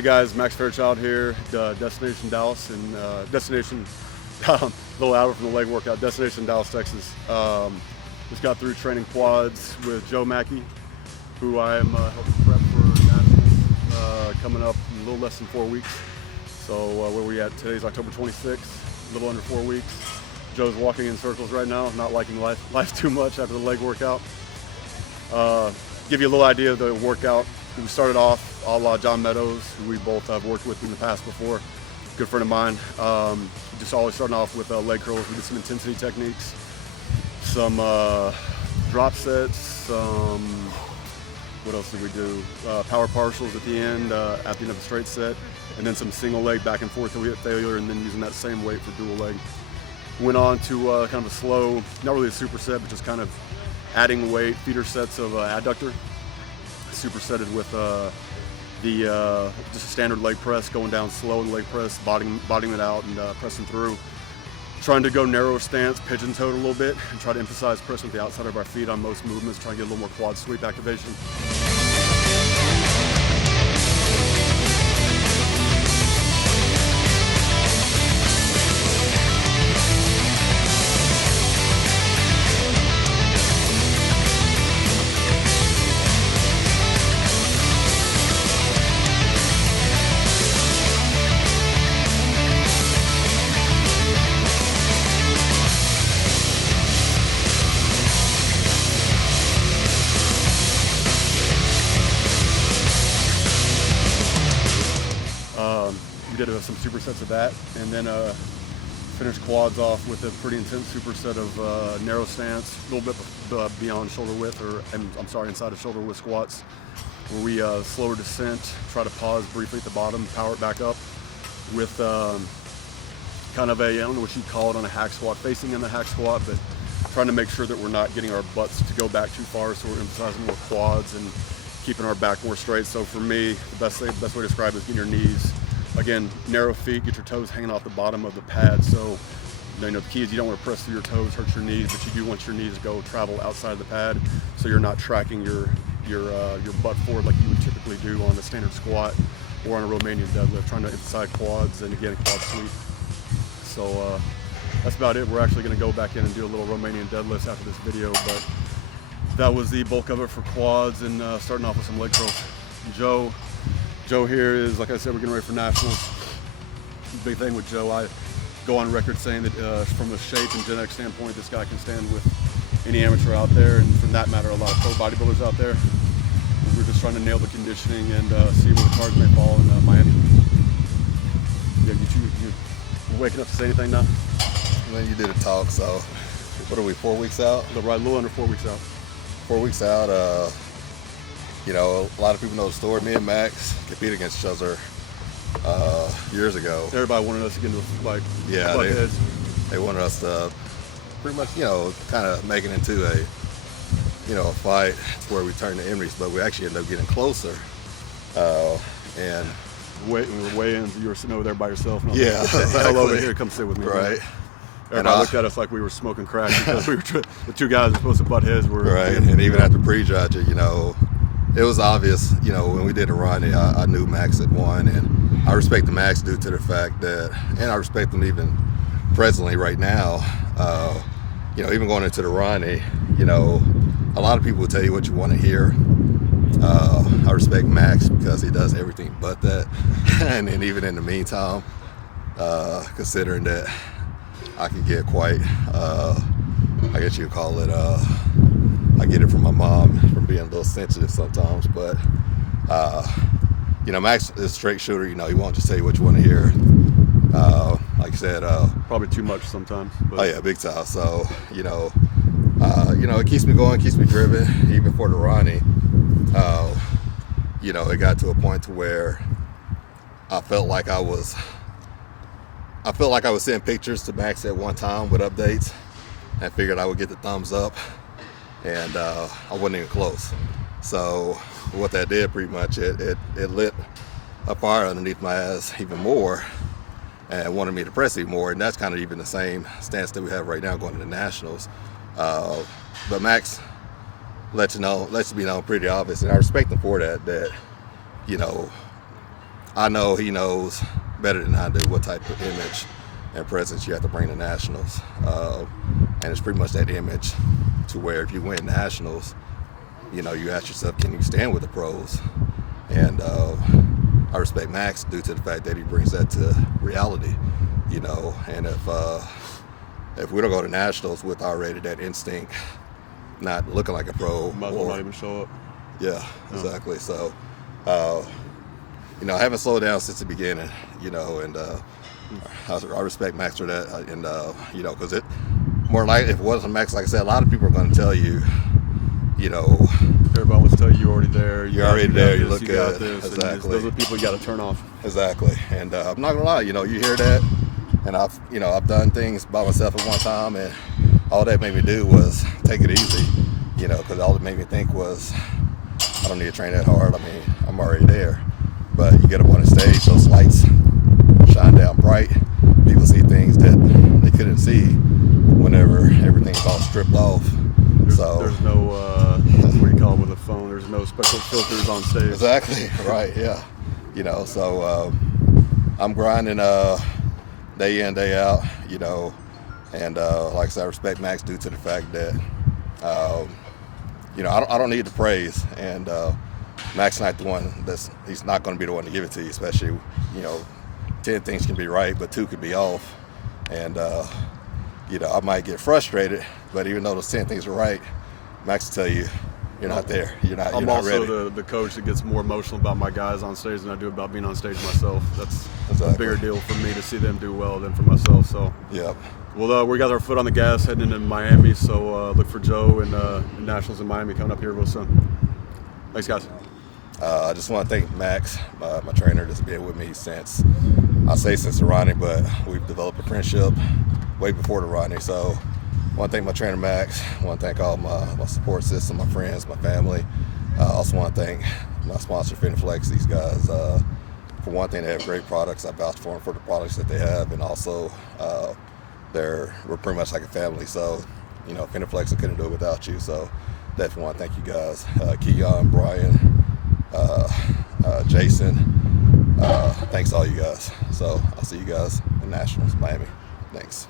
Hey guys, Max Fairchild here, Destination Dallas, and Destination, a little hour from the leg workout, Destination Dallas, Texas. Just got through training quads with Joe Mackey, who I am helping prep for nationals coming up in a little less than 4 weeks. So where we at? Today's October 26th, a little under 4 weeks. Joe's walking in circles right now, not liking life too much after the leg workout. Give you a little idea of the workout. We started off a la John Meadows, who we both have worked with in the past before, good friend of mine. Just always starting off with leg curls. We did some intensity techniques, some drop sets, what else did we do? Power partials at the end of the straight set, and then some single leg back and forth till we hit failure, and then using that same weight for dual leg. Went on to kind of a slow, not really a superset, but just kind of adding weight, feeder sets of adductor. Supersetted with just a standard leg press, going down slow in the leg press, bottoming it out and pressing through. Trying to go narrow stance, pigeon-toed a little bit, and try to emphasize pressing with the outside of our feet on most movements, trying to get a little more quad sweep activation. We did some supersets of that, and then finished quads off with a pretty intense superset of narrow stance, a little bit beyond shoulder width, inside of shoulder width squats, where we slower descent, try to pause briefly at the bottom, power it back up with kind of a, I don't know what you'd call it on a hack squat, facing in the hack squat, but trying to make sure that we're not getting our butts to go back too far, so we're emphasizing more quads and keeping our back more straight. So for me, the best way to describe it is getting your knees, again, narrow feet, get your toes hanging off the bottom of the pad. So, the key is you don't want to press through your toes, hurt your knees, but you do want your knees to go travel outside of the pad, so you're not tracking your butt forward like you would typically do on a standard squat or on a Romanian deadlift, trying to emphasize quads and again quad sweep. So that's about it. We're actually going to go back in and do a little Romanian deadlifts after this video, but that was the bulk of it for quads, and starting off with some leg curls. Joe here is, like I said, we're getting ready for nationals. Big thing with Joe, I go on record saying that from a shape and genetic standpoint, this guy can stand with any amateur out there, and for that matter, a lot of pro bodybuilders out there. We're just trying to nail the conditioning and see where the cards may fall in Miami. Yeah, you waking up to say anything now? Well, you did a talk, so what are we, 4 weeks out? Right, a little under 4 weeks out. 4 weeks out. A lot of people know the story. Me and Max competed against each other years ago. Everybody wanted us to get into butt heads. They wanted us to pretty much, kind of make it into a fight where we turned to enemies, but we actually ended up getting closer. And we were way in. You were sitting over there by yourself. And yeah, exactly. Hell over here, come sit with me. Right. Everybody looked at us like we were smoking crack because we were the two guys were supposed to butt heads. Right, and even after prejudging, it was obvious, when we did a run, I knew Max had won, and I respect the Max due to the fact that, and I respect him even presently right now, even going into the run, a lot of people will tell you what you want to hear. I respect Max because he does everything but that, and then even in the meantime, considering that I could get quite, I guess you'd call it, I get it from my mom from being a little sensitive sometimes, but Max is a straight shooter. He won't just tell you what you want to hear. Like I said, probably too much sometimes. But. Oh yeah, big time. So it keeps me going, keeps me driven. Even for the Ronnie, it got to a point to where I felt like I was sending pictures to Max at one time with updates, and figured I would get the thumbs up. And I wasn't even close. So what that did pretty much, it lit a fire underneath my ass even more, and wanted me to press even more. And that's kind of even the same stance that we have right now going to the nationals. But Max lets it be known pretty obvious, and I respect him for that. That I know he knows better than I do what type of image and presence you have to bring to nationals, and it's pretty much that image to where if you win nationals, you know, you ask yourself, can you stand with the pros? And I respect Max due to the fact that he brings that to reality, you know. And if we don't go to nationals with already that instinct, not looking like a pro, Might as well not even show up. yeah, exactly. So, you know, I haven't slowed down since the beginning, you know, and I respect Max for that, and you know, because it more like if it wasn't Max, like I said, a lot of people are going to tell you, you know, Everybody wants to tell you you're already there. you're already there, you look you got good. this, and Exactly. those are the people you got to turn off. Exactly. And I'm not gonna lie, you know, you hear that, and I've done things by myself at one time, and all that made me do was take it easy, you know, because all it made me think was, I don't need to train that hard. I mean, I'm already there. But you get up on the stage, those lights shine down bright. People see things that they couldn't see whenever everything's all stripped off. There's no what do you call it with a phone? There's no special filters on stage. Exactly. Right. Yeah. You know, so I'm grinding day in, day out, you know, and like I said, I respect Max due to the fact that, you know, I don't need the praise, and Max not the one he's not going to be the one to give it to you, especially, you know, 10 things can be right, but 2 could be off, and, you know, I might get frustrated, but even though those 10 things are right, Max will tell you, you're not there. You're not I'm not ready. also the coach that gets more emotional about my guys on stage than I do about being on stage myself. That's Exactly. a bigger deal for me to see them do well than for myself. So, Yep. well, we got our foot on the gas heading into Miami. So look for Joe and Nationals in Miami coming up here real soon. Thanks, guys. I just want to thank Max, my trainer, that's been with me since the Ronnie, but we've developed a friendship way before the Ronnie. So I want to thank my trainer, Max. I want to thank all my support system, my friends, my family. I also want to thank my sponsor, Finflex. These guys, for one thing, they have great products. I vouch for them for the products that they have, and also we're pretty much like a family. So, you know, Finflex, I couldn't do it without you. So definitely want to thank you guys, Keon, Brian, Jason. Thanks to all you guys. So I'll see you guys in Nationals, Miami. Thanks.